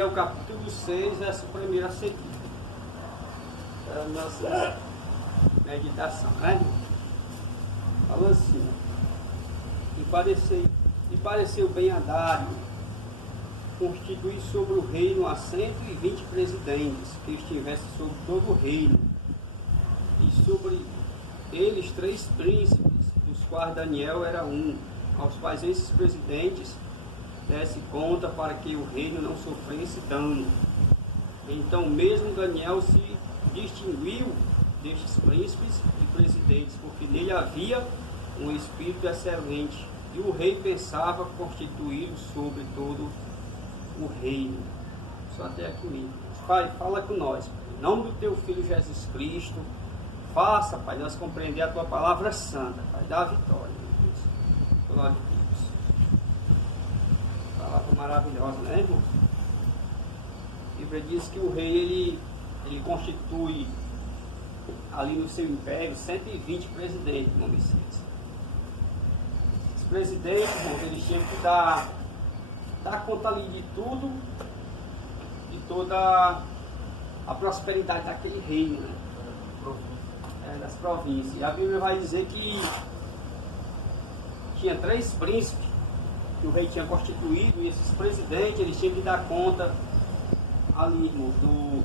Daniel capítulo 6, verso 1 a seguir. Para a nossa meditação, né? Fala assim: e pareceu bem a Dário constituir sobre o reino a 120 presidentes, que estivessem sobre todo o reino, e sobre eles 3 príncipes, dos quais Daniel era um, aos quais esses presidentes desse conta para que o reino não sofresse dano. Então mesmo Daniel se distinguiu destes príncipes e presidentes, porque nele havia um espírito excelente, e o rei pensava constituí-lo sobre todo o reino. Só até aqui mesmo. Pai, fala com nós, Pai. Em nome do teu Filho Jesus Cristo, faça, Pai, nós compreender a tua palavra santa, Pai, dá a vitória, meu Deus. Glória a Deus. Palavra maravilhosa, né, irmão? A Bíblia diz que o rei, ele constitui ali no seu império 120 presidentes, irmão Messias. Os presidentes, irmãos, eles tinham que dar conta ali de tudo, de toda a prosperidade daquele reino, né? Das províncias. E a Bíblia vai dizer que tinha 3 príncipes que o rei tinha constituído, e esses presidentes, eles tinham que dar conta ali, irmãos,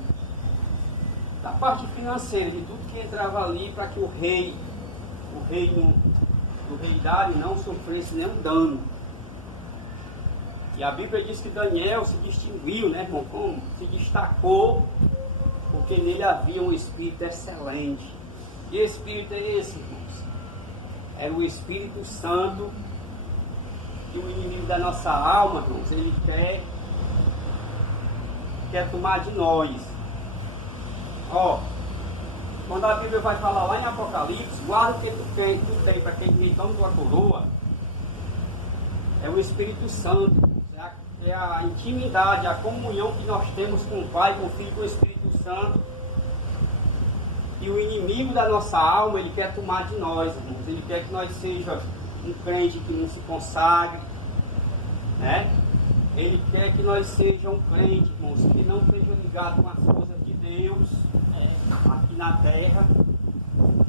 da parte financeira, de tudo que entrava ali, para que o reino do rei Dário não sofresse nenhum dano. E a Bíblia diz que Daniel se distinguiu, né, irmão, como se destacou, porque nele havia um espírito excelente. Que espírito é esse, irmãos? Era o Espírito Santo, que o inimigo da nossa alma, irmãos, ele quer tomar de nós. Ó, quando a Bíblia vai falar lá em Apocalipse, guarda o que tu tem para quem te toma tua coroa, é o Espírito Santo. É a intimidade, a comunhão que nós temos com o Pai, com o Filho e com o Espírito Santo. E o inimigo da nossa alma, ele quer tomar de nós, irmãos. Ele quer que nós seja um crente que não se consagre, né? Ele quer que nós seja um crente, irmãos, que não seja ligado com as coisas de Deus, aqui na terra.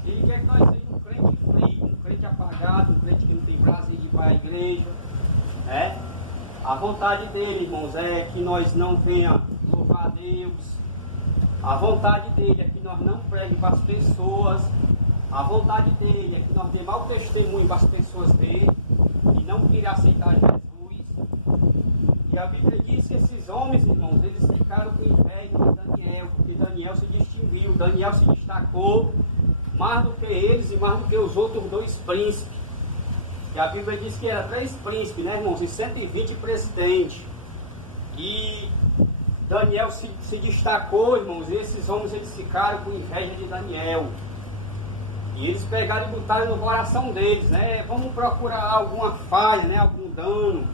Ele quer que nós sejamos um crente frio, um crente apagado, um crente que não tem prazer de ir para a igreja, né? A vontade dele, irmãos, é que nós não venhamos louvar a Deus. A vontade dele é que nós não preguemos para as pessoas. A vontade dele é que nós dê mau testemunho para as pessoas dele e não querer aceitar Jesus. E a Bíblia diz que esses homens, irmãos, eles ficaram com inveja de Daniel, porque Daniel se distinguiu, Daniel se destacou mais do que eles e mais do que os outros 2 príncipes. E a Bíblia diz que era 3 príncipes, né, irmãos, e 120 presidentes. E Daniel se destacou, irmãos, e esses homens, eles ficaram com inveja de Daniel. E eles pegaram e botaram no coração deles, né? Vamos procurar alguma falha, né? Algum dano,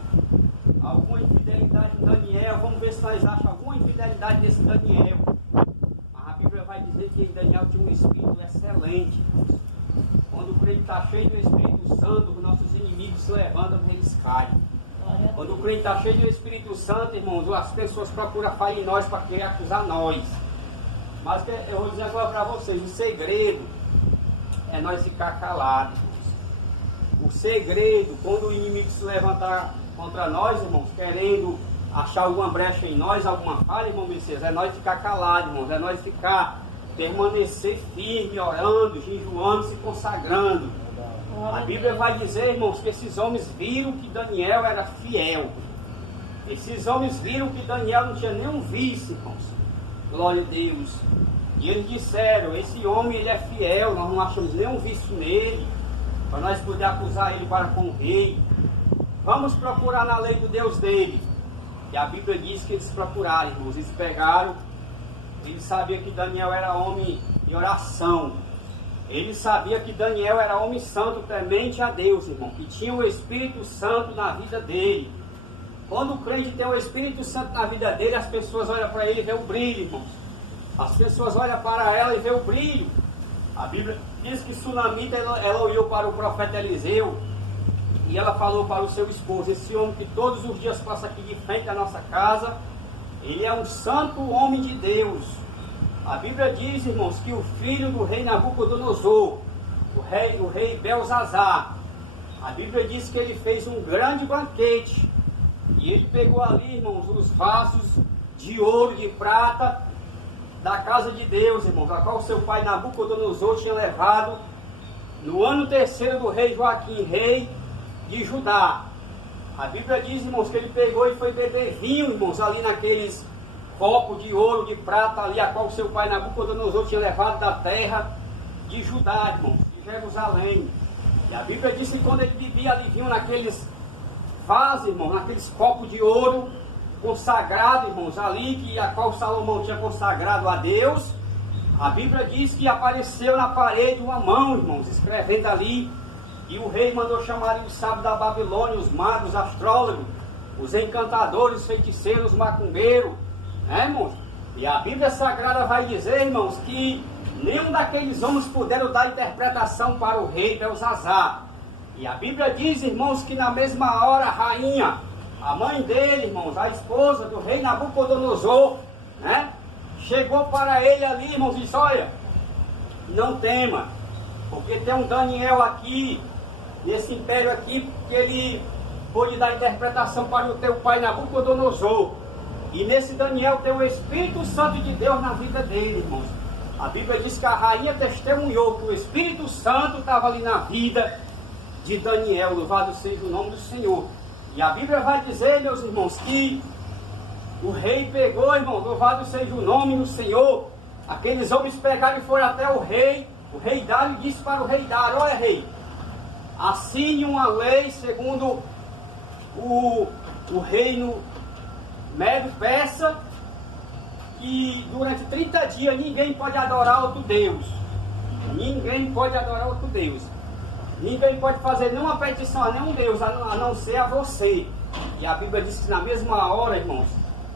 alguma infidelidade de Daniel. Vamos ver se nós achamos alguma infidelidade desse Daniel. Mas a Bíblia vai dizer que Daniel tinha um espírito excelente, irmãos. Quando o crente está cheio do Espírito Santo, os nossos inimigos se levantam e eles caem. Quando o crente está cheio do Espírito Santo, irmãos, as pessoas procuram falha em nós para querer acusar nós. Mas eu vou dizer agora para vocês, o segredo é nós ficar calados. O segredo, quando o inimigo se levantar contra nós, irmãos, querendo achar alguma brecha em nós, alguma falha, irmão Messias, é nós ficar calados, irmãos, é nós permanecer firme, orando, jejuando, se consagrando. A Bíblia vai dizer, irmãos, que esses homens viram que Daniel era fiel. Esses homens viram que Daniel não tinha nenhum vício, irmãos. Glória a Deus. E eles disseram, esse homem, ele é fiel, nós não achamos nenhum vício nele, para nós poder acusar ele para com o rei. Vamos procurar na lei do Deus dele. E a Bíblia diz que eles procuraram, irmãos, eles pegaram. Ele sabia que Daniel era homem de oração. Ele sabia que Daniel era homem santo, temente a Deus, irmão, que tinha o Espírito Santo na vida dele. Quando o crente tem o Espírito Santo na vida dele, as pessoas olham para ele e vê o brilho, irmãos. As pessoas olham para ela e vê o brilho. A Bíblia diz que Sunamita, ela olhou para o profeta Eliseu e ela falou para o seu esposo: esse homem que todos os dias passa aqui de frente à nossa casa, Ele é um santo homem de Deus. A Bíblia diz, irmãos, que o filho do rei Nabucodonosor, o rei Belzazar, a Bíblia diz que ele fez um grande banquete. E ele pegou ali, irmãos, os vasos de ouro, de prata, da casa de Deus, irmãos, a qual seu pai Nabucodonosor tinha levado no ano terceiro do rei Joaquim, rei de Judá. A Bíblia diz, irmãos, que ele pegou e foi beber vinho, irmãos, ali naqueles copos de ouro, de prata ali, a qual seu pai Nabucodonosor tinha levado da terra de Judá, irmãos, de Jerusalém. E a Bíblia diz que quando ele bebia ali vinho naqueles vasos, irmãos, naqueles copos de ouro consagrado, irmãos, ali, que a qual Salomão tinha consagrado a Deus, a Bíblia diz que apareceu na parede uma mão, irmãos, escrevendo ali, e o rei mandou chamar os sábios da Babilônia, os magos, os astrólogos, os encantadores, os feiticeiros, os macumbeiros, né, irmãos? E a Bíblia Sagrada vai dizer, irmãos, que nenhum daqueles homens puderam dar interpretação para o rei Belzazar. E a Bíblia diz, irmãos, que na mesma hora a rainha, a mãe dele, irmãos, a esposa do rei Nabucodonosor, né, chegou para ele ali, irmãos, e disse: olha, não tema, porque tem um Daniel aqui, nesse império aqui, que ele pode dar interpretação para o teu pai Nabucodonosor. E nesse Daniel tem o Espírito Santo de Deus na vida dele, irmãos. A Bíblia diz que a rainha testemunhou que o Espírito Santo estava ali na vida de Daniel. Louvado seja o nome do Senhor. E a Bíblia vai dizer, meus irmãos, que o rei pegou, irmão, louvado seja o nome do Senhor. Aqueles homens pegaram e foram até o rei Dário, e disse para o rei Dário: olha, rei, assine uma lei segundo o reino Médio-Persa, que durante 30 dias ninguém pode adorar outro Deus. Ninguém pode adorar outro Deus. Ninguém pode fazer nenhuma petição a nenhum Deus, a não ser a você. E a Bíblia diz que na mesma hora, irmãos,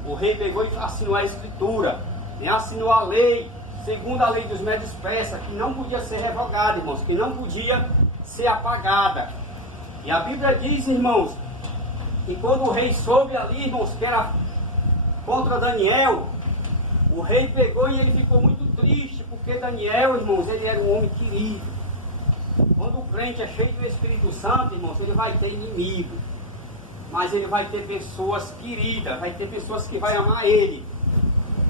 o rei pegou e assinou a escritura, né? Assinou a lei, segundo a lei dos médios persas, que não podia ser revogada, irmãos, que não podia ser apagada. E a Bíblia diz, irmãos, que quando o rei soube ali, irmãos, que era contra Daniel, o rei pegou e ele ficou muito triste, porque Daniel, irmãos, ele era um homem querido. Quando o crente é cheio do Espírito Santo, irmãos, ele vai ter inimigo, mas ele vai ter pessoas queridas, vai ter pessoas que vão amar ele,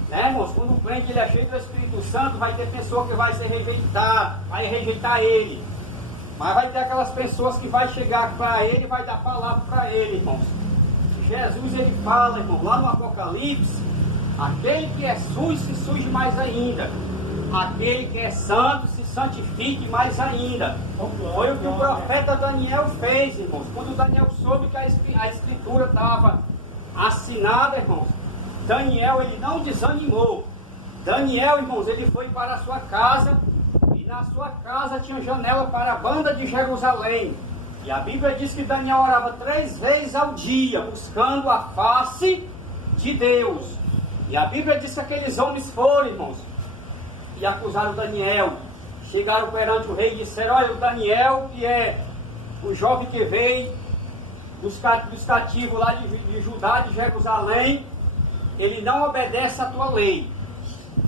né, irmãos? Quando o crente ele é cheio do Espírito Santo, vai ter pessoa que vai ser rejeitada, vai rejeitar ele, mas vai ter aquelas pessoas que vai chegar para ele e vai dar palavra para ele, irmãos. Jesus, ele fala, irmão, lá no Apocalipse: aquele que é sujo se suje mais ainda, aquele que é santo se santifique mais ainda. Foi o que o profeta Daniel fez, irmãos. Quando Daniel soube que a escritura estava assinada, irmãos, Daniel, ele não desanimou. Daniel, irmãos, ele foi para a sua casa, e na sua casa tinha janela para a banda de Jerusalém. E a Bíblia diz que Daniel orava 3 vezes ao dia, buscando a face de Deus. E a Bíblia diz que aqueles homens foram, irmãos, e acusaram Daniel. Chegaram perante o rei e disseram: olha, o Daniel, que é o jovem que veio dos cativos lá de Judá, de Jerusalém, ele não obedece à tua lei,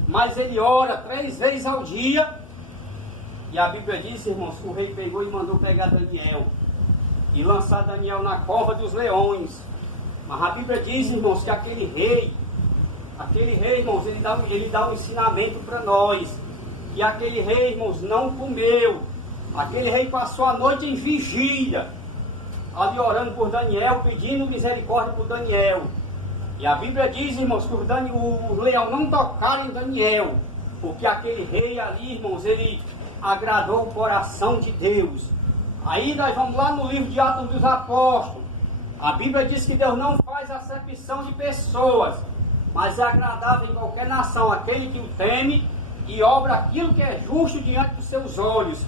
mas ele ora 3 vezes ao dia. E a Bíblia diz, irmãos, que o rei pegou e mandou pegar Daniel e lançar Daniel na cova dos leões. Mas a Bíblia diz, irmãos, que aquele rei, irmãos, ele dá um ensinamento para nós. Que aquele rei, irmãos, não comeu. Aquele rei passou a noite em vigília, ali orando por Daniel, pedindo misericórdia por Daniel. E a Bíblia diz, irmãos, que o leão não tocaram em Daniel, porque aquele rei ali, irmãos, ele agradou o coração de Deus. Aí nós vamos lá no livro de Atos dos Apóstolos. A Bíblia diz que Deus não faz acepção de pessoas, mas é agradável em qualquer nação aquele que o teme e obra aquilo que é justo diante dos seus olhos.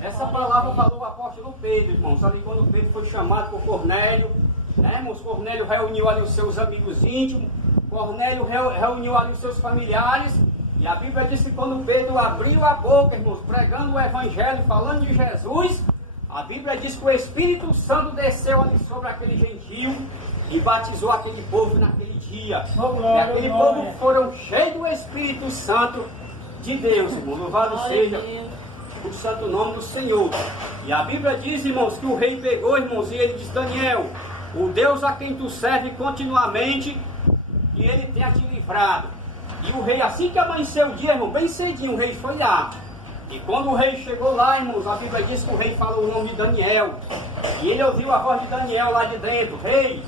Essa palavra falou o apóstolo Pedro, irmãos, ali quando Pedro foi chamado por Cornélio, né, irmãos? Cornélio reuniu ali os seus amigos íntimos, Cornélio reuniu ali os seus familiares, e a Bíblia diz que quando Pedro abriu a boca, irmãos, pregando o evangelho, falando de Jesus, A Bíblia diz que o Espírito Santo desceu ali sobre aquele gentio e batizou aquele povo naquele dia. E aquele povo foram cheios do Espírito Santo de Deus, irmão. Louvado seja o santo nome do Senhor. E a Bíblia diz, irmãos, que o rei pegou, irmãos, e ele diz: Daniel, o Deus a quem tu serve continuamente, e ele tenha te livrado. E o rei, assim que amanheceu o dia, irmão, bem cedinho, o rei foi lá. E quando o rei chegou lá, irmãos, a Bíblia diz que o rei falou o nome de Daniel. E ele ouviu a voz de Daniel lá de dentro: Rei,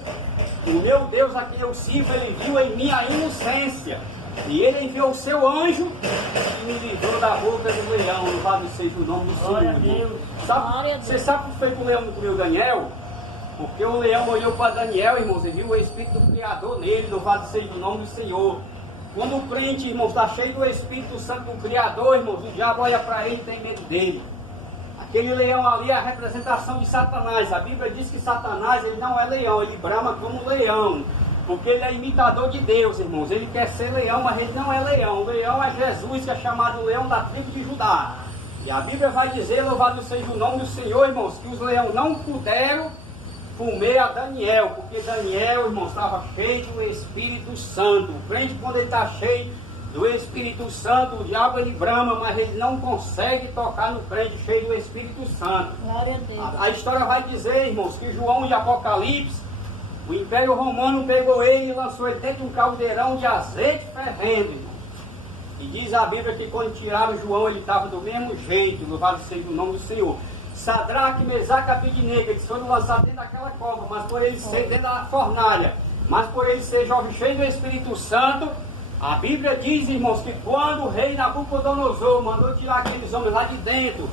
o meu Deus a quem eu sirvo, ele viu em mim a inocência. E ele enviou o seu anjo e me livrou da boca do leão. Louvado seja o nome do Senhor. Você sabe o que foi que o leão não comeu Daniel? Porque o leão olhou para Daniel, irmãos, e viu o Espírito do Criador nele. Louvado seja o nome do Senhor. Quando o crente, irmãos, está cheio do Espírito Santo do Criador, irmãos, o diabo olha para ele e tem medo dele. Aquele leão ali é a representação de Satanás. A Bíblia diz que Satanás, ele não é leão, ele brama como leão. Porque ele é imitador de Deus, irmãos. Ele quer ser leão, mas ele não é leão. O leão é Jesus, que é chamado leão da tribo de Judá. E a Bíblia vai dizer, louvado seja o nome do Senhor, irmãos, que os leões não puderam comer a Daniel, porque Daniel, irmãos, estava cheio do Espírito Santo. O crente, quando ele está cheio do Espírito Santo, o diabo ele brama, mas ele não consegue tocar no crente cheio do Espírito Santo. Glória a Deus. A história vai dizer, irmãos, que João de Apocalipse, o Império Romano pegou ele e lançou ele dentro de um caldeirão de azeite fervendo, irmãos. E diz a Bíblia que quando tiraram João, ele estava do mesmo jeito. Louvado seja o nome do Senhor. Sadraque, Mesaque e Abednego, eles foram lançados dentro daquela cova, mas por ele ser dentro da fornalha, mas por ele ser jovem cheio do Espírito Santo, a Bíblia diz, irmãos, que quando o rei Nabucodonosor mandou tirar aqueles homens lá de dentro,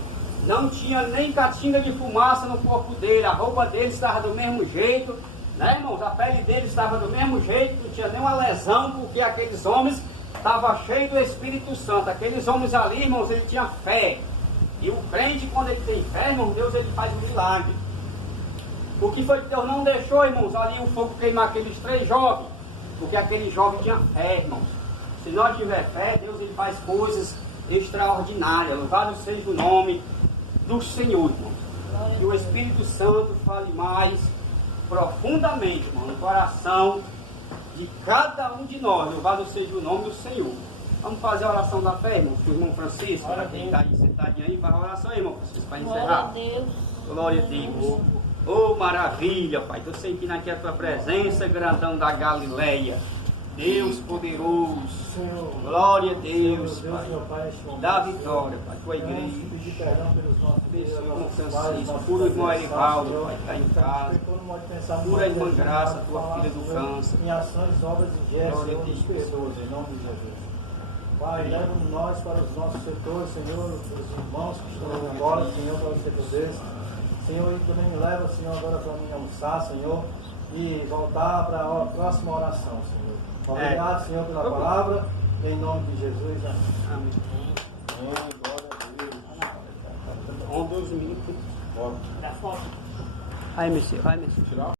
não tinha nem catinga de fumaça no corpo dele, a roupa dele estava do mesmo jeito, né, irmãos? A pele dele estava do mesmo jeito, não tinha nenhuma lesão, porque aqueles homens estavam cheios do Espírito Santo. Aqueles homens ali, irmãos, ele tinha fé. E o crente, quando ele tem fé, irmãos, Deus ele faz um milagre. O que foi que Deus não deixou, irmãos, ali o fogo queimar aqueles 3 jovens? Porque aquele jovem tinha fé, irmãos. Se nós tiver fé, Deus ele faz coisas extraordinárias. Louvado seja o nome do Senhor, irmãos. Que o Espírito Santo fale mais profundamente, irmão, no coração de cada um de nós. Louvado seja o nome do Senhor. Vamos fazer a oração da fé, irmão. O irmão Francisco, para quem está aí sentadinho aí, faz a oração, irmão Francisco, para encerrar. Glória a Deus. Glória a Deus. Oh, maravilha, Pai. Estou sentindo aqui a tua presença, grandão da Galileia. Deus poderoso. Glória a Deus, Pai. Dá vitória, Pai. Tua igreja. Abençoe o irmão Francisco. Cura o irmão Erivaldo, Pai, que está em casa. Cura a irmã Graça, tua filha do câncer. Em ações, obras e gestos, das pessoas, em nome de Jesus. Pai, leva-nos nós para os nossos setores, Senhor, os irmãos que estão indo agora, Senhor, para os setores deles. Senhor, e também me leva, Senhor, agora para mim almoçar, Senhor, e voltar para a próxima oração, Senhor. Obrigado, Senhor, pela palavra, em nome de Jesus. Amém. Glória a Deus. 12 minutos. Bora. Vai, Messias, vai, Messias.